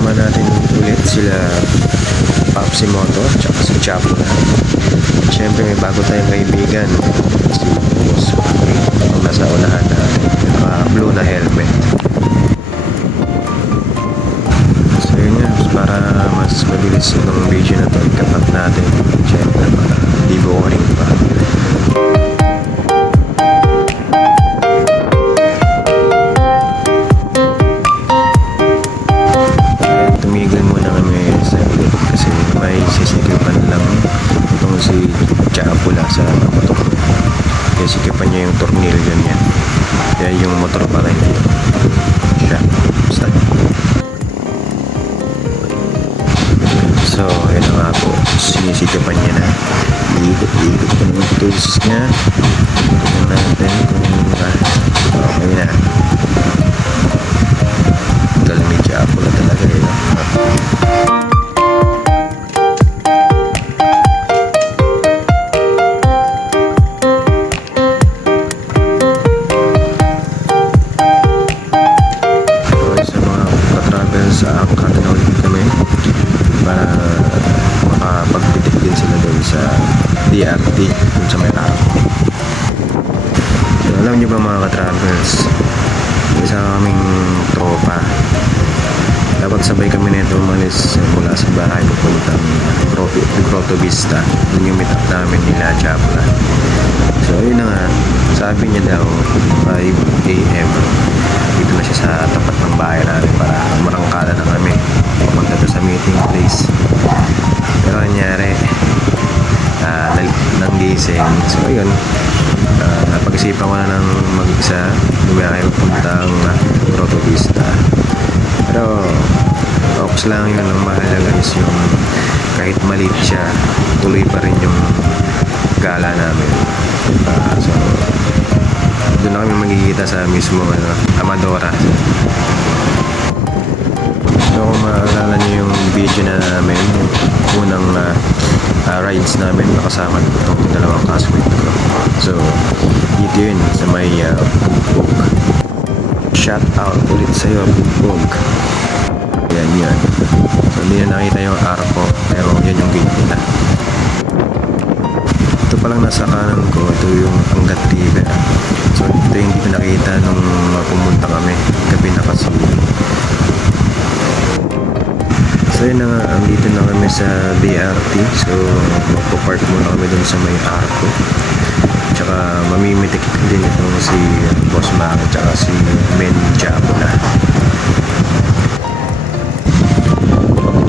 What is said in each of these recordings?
kasama natin ulit sila Papsimoto at si Chapo na. Siyempre may bago tayong kaibigan, si Boss Maki, ang nasa unahan na blue na helmet. So yun nga, para mas mabilis itong video na to, ikapat natin siyempre para di boring pa. Tumigil muna kami sa ulit kasi may sisikipan lang itong si Chapula sa motor. Kaya sikipan niya yung tornilyo niya. Kaya yung motor pa rin siya. Basta. So, yun na nga po. Sinisikipan niya na. Iikot pa ng tools niya. Tignan natin kung okay na. Galing ni Chapula talaga yun. Sa angkatan ulit kami para makapagpitik din sila doon sa DRT doon sa may Arco. So, alam nyo ba mga ka-travels, isa kaming tropa, dapat sabay kami nito umalis mula sa bahay papuntang Grotto Vista. Yun yung meet up namin nila Chapla. So yun na nga, sabi niya daw 5 AM dito na siya sa tapat ng bahay namin para marangkada na kami papunta doon sa meeting place. Pero nangyari nang gising. So yun, napag-isipan ko na ng mag-isa lumiyahe papuntang Grotto Vista. Pero ops lang yun, ang mahalaga is yung kahit maliit siya, tuloy pa rin yung gala namin. So doon na kami magkikita sa mismo Amadora. So kung maalala niyo yung video na namin, yung unang rides namin, nakasama itong dalawang classmate ko. So dito yun sa may Bugbog. Shout out ulit sa'yo Bugbog. Yan. So hindi na nakita yung Arco, pero yan yung gate nila. Ito palang nasa kanan ko, ito yung Angat River. So ito yung hindi ko nakita nung pumunta kami gabi na kasi. So yun na nga, andito na kami sa BRT. So magpo-park muna kami dun sa may Arco. Tsaka mamimitik din itong si Boss Maki tsaka si Men Chapo na.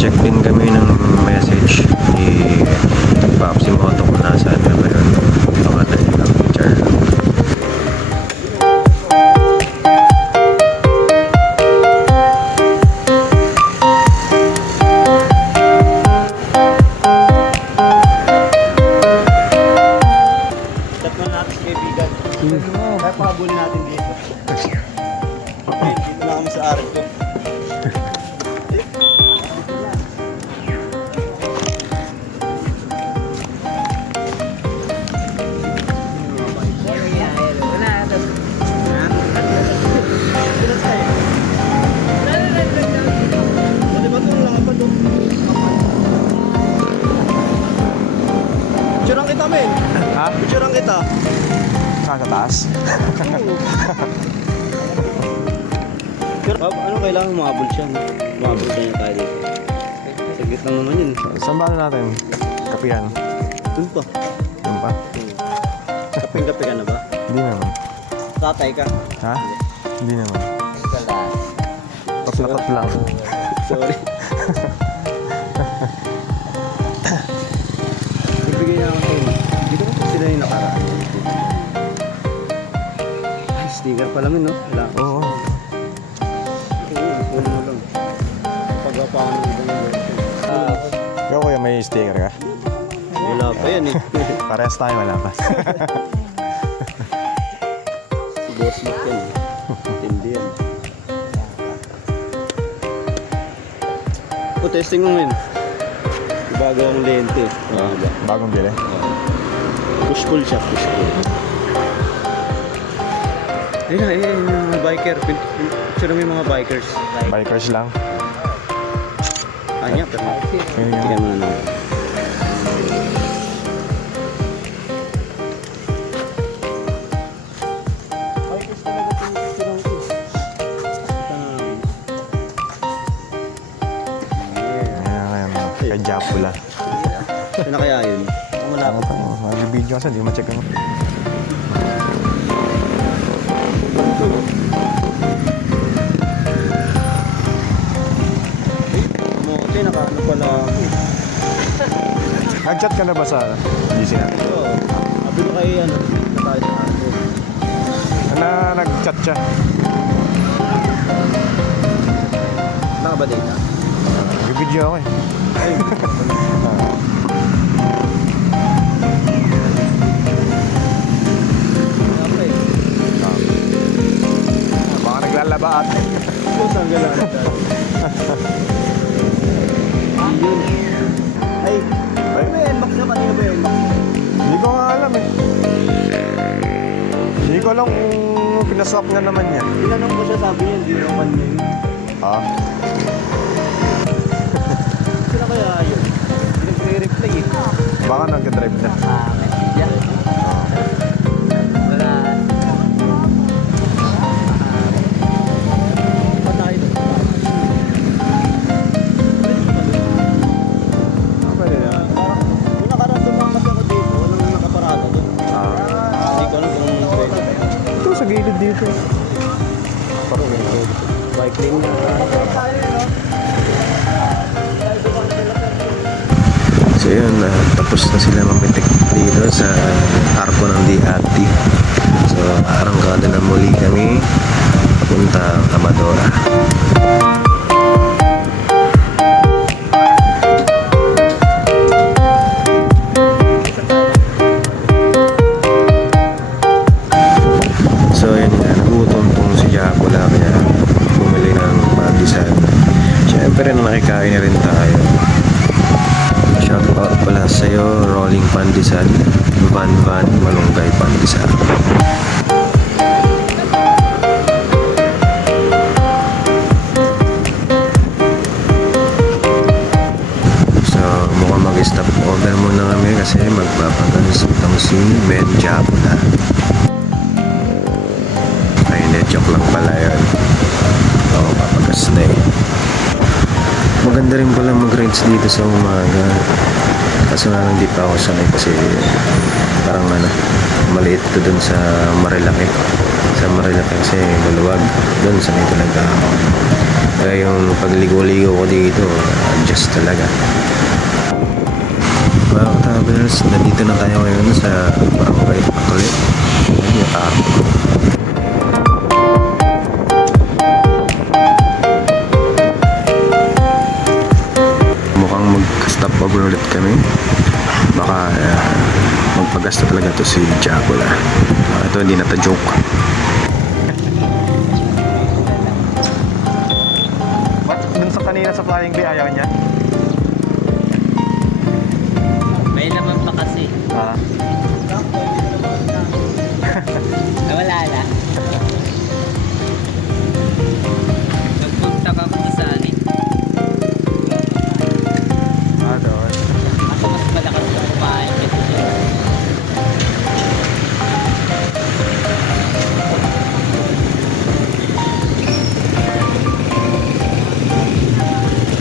Check din kami ng message ni Papsimoto kung nasaan na ba yun. Pangatay lang, char lang. Tatlo natin kaibigan. Kaya pahabol natin dito. Dito na kami sa Arco. Picturean kita, men. Ha? Picturean kita. Saan sa taas? Bob, ano kailangan umabol siya? Umabol siya yung tayo dito. Saglit lang naman yun. Saan ba natin? Kapihan? Doon pa. Doon pa? Kaping-kape ka na ba? Hindi naman. Tatay ka. Ha? Hindi naman. Tatlakot lang. Sorry. Ibigay niya ako kayo. Dito ko sila yung nakaraan. Ay, sticker pala min, no? Wala. Oo. Puno mo lang. Pagkapakan ng ibang version. Ikaw kuya, may sticker ka? Wala pa yan eh. Parehas tayo, wala pa. Si Boss Mac yan. Hindi yan. O, testing mo men. Bago ang lente. Bagong bili? Push-pull siya, push-pull. Ayun, yung mga biker. Picture mo yung mga bikers. Bikers lang? Kanya, pero Ayun yan. tingnan mo na. Ayan, kay Japula. Saan na kaya yun? Wala ko pa. Mag-video kasi, hindi ma-check ang... Kamote, nakaano pala ako. Nag-chat ka na ba sa GC natin? Oo. Sabi ko kay ano, na tayo na ako. Nag-chat siya. Naka ba data? Nag-video ako eh. Ay, okay. Baka naglalaba ate. Kung saan galang tayo? Yun. Ay, ano ba yung inbox na? Kanina ba yung inbox? Hindi ko nga alam eh. Hindi ko alam kung pinaswap nga naman niya. Tinanong ko siya, sabi niya, hindi naman niya yun. Ah, Sila kaya yun? Hindi nagre-reply eh. baka nag-drive na. Pa tayo doon. Ah, pwede na. Kung nakaramdaman kasi ako dito, walang nakaparada doon. Ah, Hindi ko alam kung pwede. ito sa gilid dito. Parang bike lane na. So yun, tapos na sila mamitik dito sa arko ng DRT. So arangkada na muli kami papunta Amadora. So yun nga, nagutom tong si Jacula kaya bumili ng pandesal. Siyempre nakikain na rin tayo. Shout out pala sa'yo, Rolling Pandesal, Van Malunggay Pandesal. So, mukhang mag-stop order muna kami kasi magpapagalis itong si Ben Japula. Ay, hindi, joke lang pala yun. Oo, papagas na eh. Maganda rin pala mag-rides dito sa umaga. Kaso nga lang di pa ako sanay kasi parang maliit to dun sa Marilaki. Sa Marilaki kasi maluwag. Dun sanay talaga ako. Kaya yung pagligo-ligo ko dito, adjust talaga. Mga ka-travelers, nandito na tayo ngayon sa Barangay Akli. Yung arko. Mukhang mag-stop over ulit kami. Baka magpagasta talaga to si Jacula. Ito hindi na ta joke. Ba't dun sa kanina sa Flying Bee ayaw niya? May naman pa kasi. Ah, Nawala na. Nagpunta ka kung saan eh. doon. Ako mas malakas na kumain kasi siya.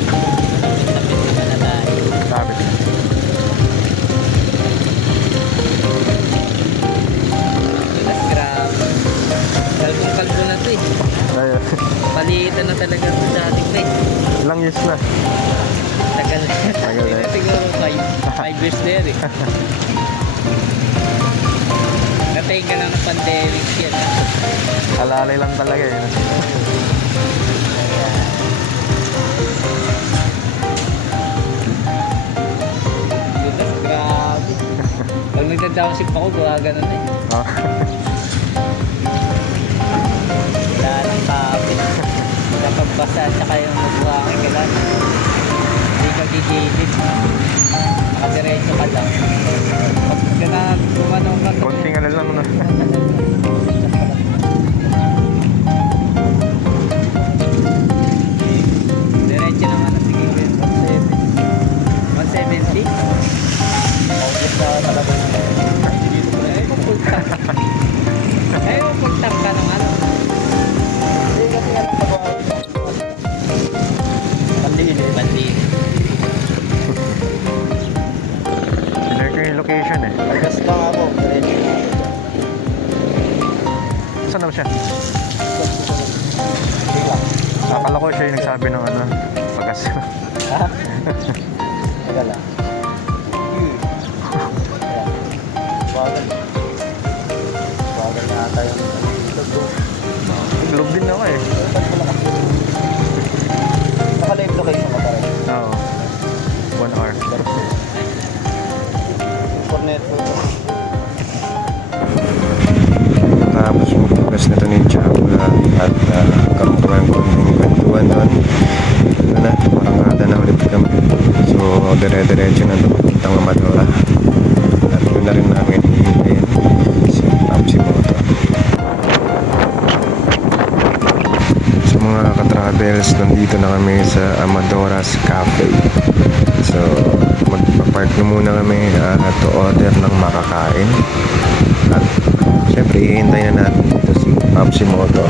Tapit na tayo. Sabi. Mas grabe. Kalbong-kalbo na to eh. Ayun. Palitan na talaga ito dating na eh. Ilang years na. Tagal na. Tagal na. Siguro 5 years na yun eh. Natayin ka ng pandemic yan. Alalay lang talaga eh. Lunas, grabe. Pag nagda-downship ako, gumagano na eh. Ah. Wala nang kapit. Kapag basa at saka yung magbuhangin ka lang. Hindi ka gigilid. Nakadiretso ka lang. Pag ka na gumanong ka. Konting ano lang no. Diretso naman na sige. Mali. Sinare ko yung location eh. Pagas lang ako. Saan naman siya? Sige lang. Akala ko siya yung nagsabi ng ano, pagas. Ha? Tagal lang. Bagal. Bagal na ata yung Globe din ako eh. naka-live location ka pa rin. Oo. 1 hour. For network. Tapos yung pagas na ito ni Chapa at karoon ko ng konting kwentuhan doon. Ano na, marangkada na ulit kami. So, dire-diretso na ito papuntang Amadora. At doon na rin namin hihintayin si Papsi Moto. So mga ka-travels, nandito na kami sa Amadora's Cafe. So, magpa-park na muna kami at to order ng makakain. At syempre, hihintayin na natin dito si Papsi Moto.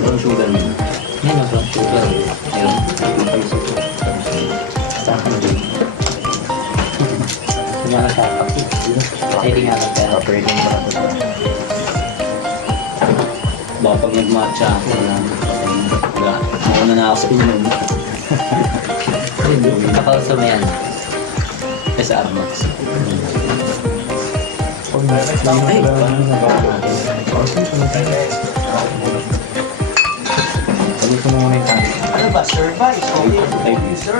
Brown sugar mo. Yan ang brown sugar. Ayun. Sa akin din. Hindi nga nagtatak. Hindi nga nagtatak. Operating pa ako. Baka pag nag-matcha ako, wala. Mauna na ako sa inyo. Nakausa mo yan. Sa Armax. Ay, paano nagawa natin? Sabi ko muna yung tanong. Ano ba? Service? Okay, sir.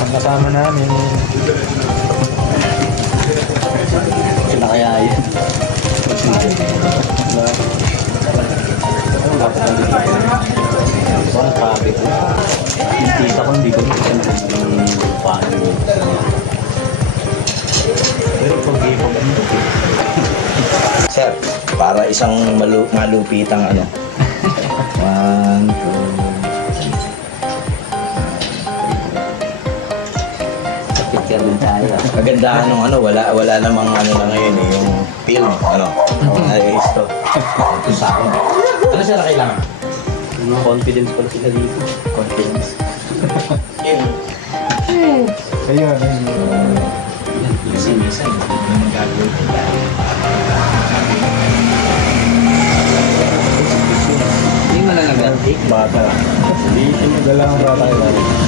Ang kasama namin. Sila kaya yun. Parang sabi ko. Yung tita ko, hindi ko paano yun. Pero pag-ibang Sir, para isang malupitang ano. 1, 2. picture din tayo. Kagandahan ng ano, wala namang ano na ngayon eh, yung film, ano. Ay, ito. Ito sa akin. Ano sila kailangan? Yung confidence pala sila dito. Confidence. Ayun. Kasi minsan, hindi naman gagawin. Hindi mo lang naganti. Bata. Hindi pinagala ang bata yun.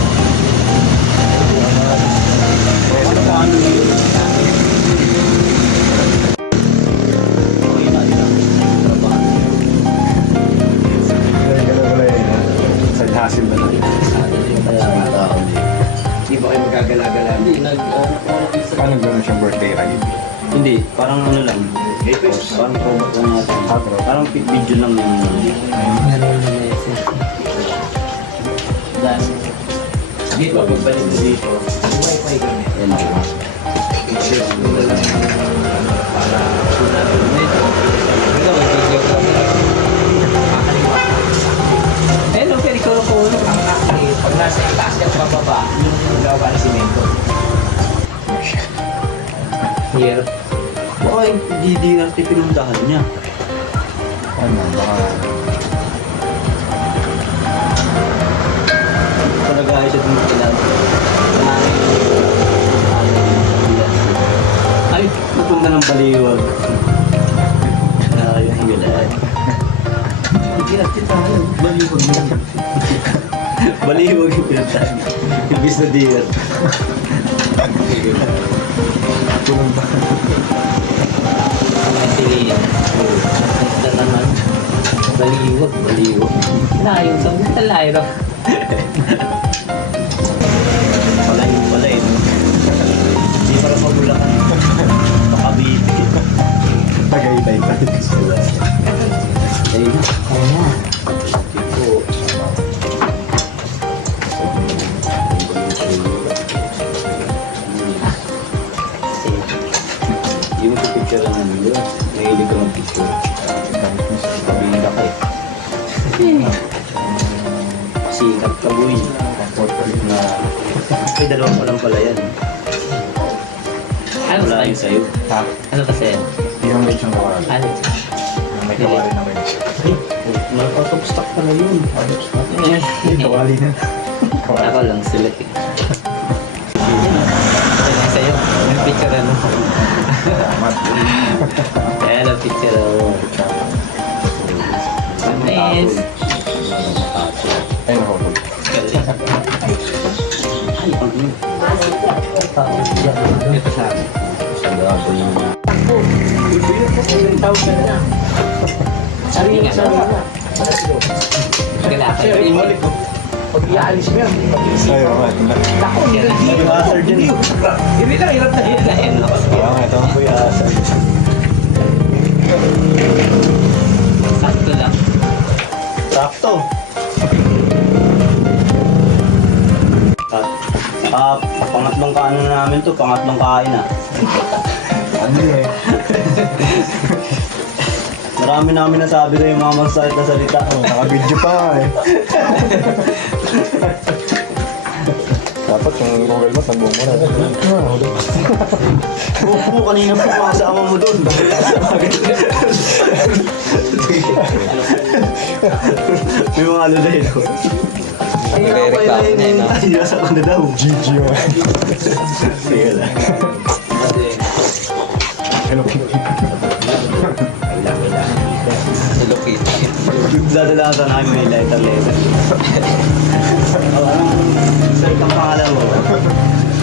Okay na, di ba? Trabaho. Sa hasil na lang. Kaya mga tao. Hindi ba kayo magagala-gala? Hindi, Paano gano'n siyang birthday ride? Hindi, parang ano lang. Parang promote lang natin. Parang video lang yung Hindi ba pagbalik mo dito? Wi-Fi kami. yan lang. I-share mo na lang para sunatin mo ito. Ito, may video ka. Eh, no, pero ikaw lang po. Actually, pag nasa itaas ka pababa, yung gawa ng simento. Here. Baka yung DDRT pinundahan niya. Ano, baka... Palagay siya dun kailan. Ay, napunta ng baliwag. Ayun, yun. DDRT tayo. Baliwag na. Baliwag yung pinundahan. Ibis na DDRT. Layo, sa layo. Pala yun pala eh. Hindi para Mabulacan. Makabiti. Tagaytay pa. Ayun. Yung picture lang namin yun. Nahilig ko ng picture. Kabila ka eh. Sikat ka boy. Na, ay dalawa pa lang pala yan. Ano Wala kasi? yun sa'yo. Ano kasi? Yung lechon kawali. Ano? May kawali na rin. Ay, malapatop stock ka na yun. Kawali na. Ako lang sila eh. Ano lang sa'yo? Yung picture ano? Salamat. Kaya lang picture ako. Nice. Ay, nahulog. Ay, ang yun. Ito sa akin. Sabi nga. Galakay. Pag iaalis mo yan, Ay, Roman. Yung hazard dyan eh. hindi lang, hirap na hirap. Lain ako. Oo, ito ang kuya. Sakto lang. Sakto. Pangatlong kaano na namin to, pangatlong kain na. Ano eh? Marami namin nasabi sa yung mga magsakit na salita. Naka-video pa eh. Dapat yung Google Maps, nagbuong mo na. Oo, kanina pa makasama mo doon. May mga ano dahil. Nagre-reklamo na yun, no? Ay, nasa ka na daw. GG mo. Sige lang. Hello, Kitty. Hello Kitty. Dadala ka namin may lighter laser. Anong sir kang pangalan mo?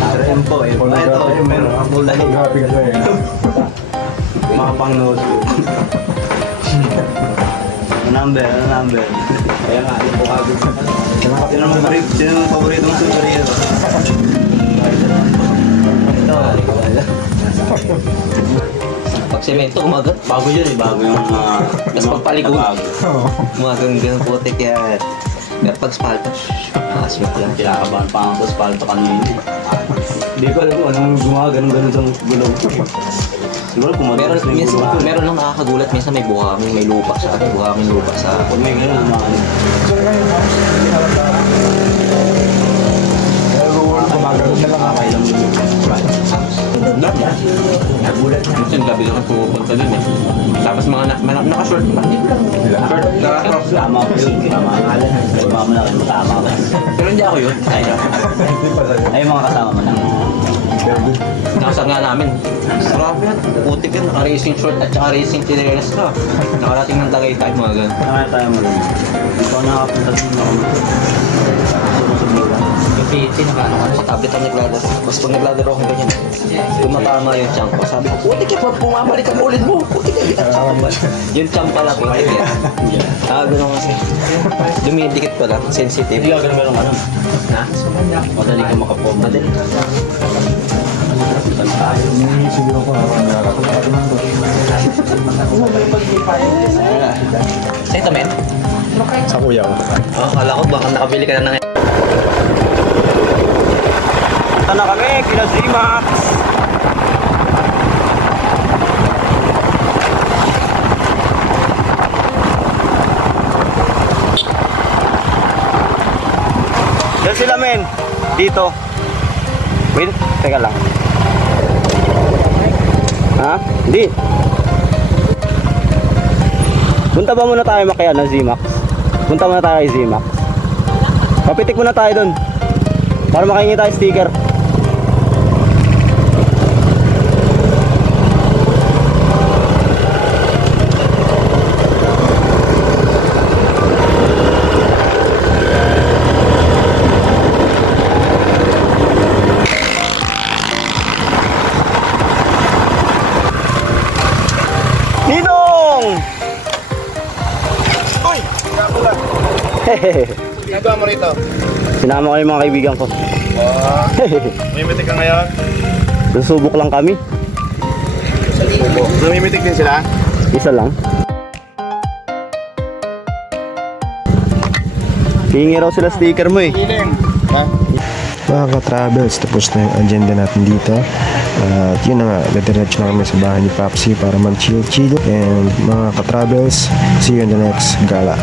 RM po eh. Ah, ito, meron ang full light. Graphic na eh. Mga pang notebook. Number. Kaya nga, yung bukagod. Sino ang paboritong superhero? Ito. Pag semento, kumagat. Bago yun eh, bago yung Tapos pagpalikod. bago. Gumagang putik yan. Pero pag spalta, aswat lang. Kinakabahan pa ako sa palto kanina eh. Hindi ko alam kung anong gumagano'n sa gulong. Siguro kung madalas na yung gumagano'n. Meron lang nakakagulat. Minsan may buhangin, may lupa sa akin. Buhangin lupa sa Pag may gano'n, gumagano'n. Gumagano na lang ako. Okay lang yun. nagulat na. Minsan gabi lang ako pupunta dun eh. Tapos mga naka-short pa. Short, naka-crocs lang. Tama ko yun. Tama nga lang. Tama mo na kayo. Tama ka. Pero hindi ako yun. Ay, mga kasama mo na. Nakasag nga namin. Grabe yan. Putik yan. Naka-racing short at saka racing chinelas ka. Nakarating ng Tagaytay. Mga ganun. Tama tayo mo rin. Hindi ko nakapunta din ako. Sumusubukan. Kasi nakaano ka sa tablet ang naglalaro. Mas pag naglalaro akong ganyan. Tumatama yung chunk ko. Sabi ko, putik yan. Pumamalik ang ulit mo. Putik yan. Yung chunk pala putik yan. Ganun kasi. Dumidikit pala. Sensitive. Hindi ka ganun ka nun. Ha? Madali ka makapom. Madali. Siguro ko Sa ito, men? sa kuya ko. Kala ko baka nakabili ka na ng Ito na kami, kina Zimax. Yan sila men, dito. Wait, teka lang. Ha? Hindi. Punta ba muna tayo makaya na Zimax? Punta muna tayo kay Zimax. Papitik muna tayo dun. Para makahingi tayo sticker. Ninong! Uy! Ginagawa mo rito? Sinama ko yung mga kaibigan ko. Namimitik ka ngayon? Susubok lang kami. Namimitik din sila? Isa lang. Hingi raw sila sticker mo eh. Mga ka-travels, tapos na yung agenda natin dito. At yun na nga, gadiretso na kami sa bahay ni Papsi para mag-chill-chill. And mga ka-travels, see you in the next gala.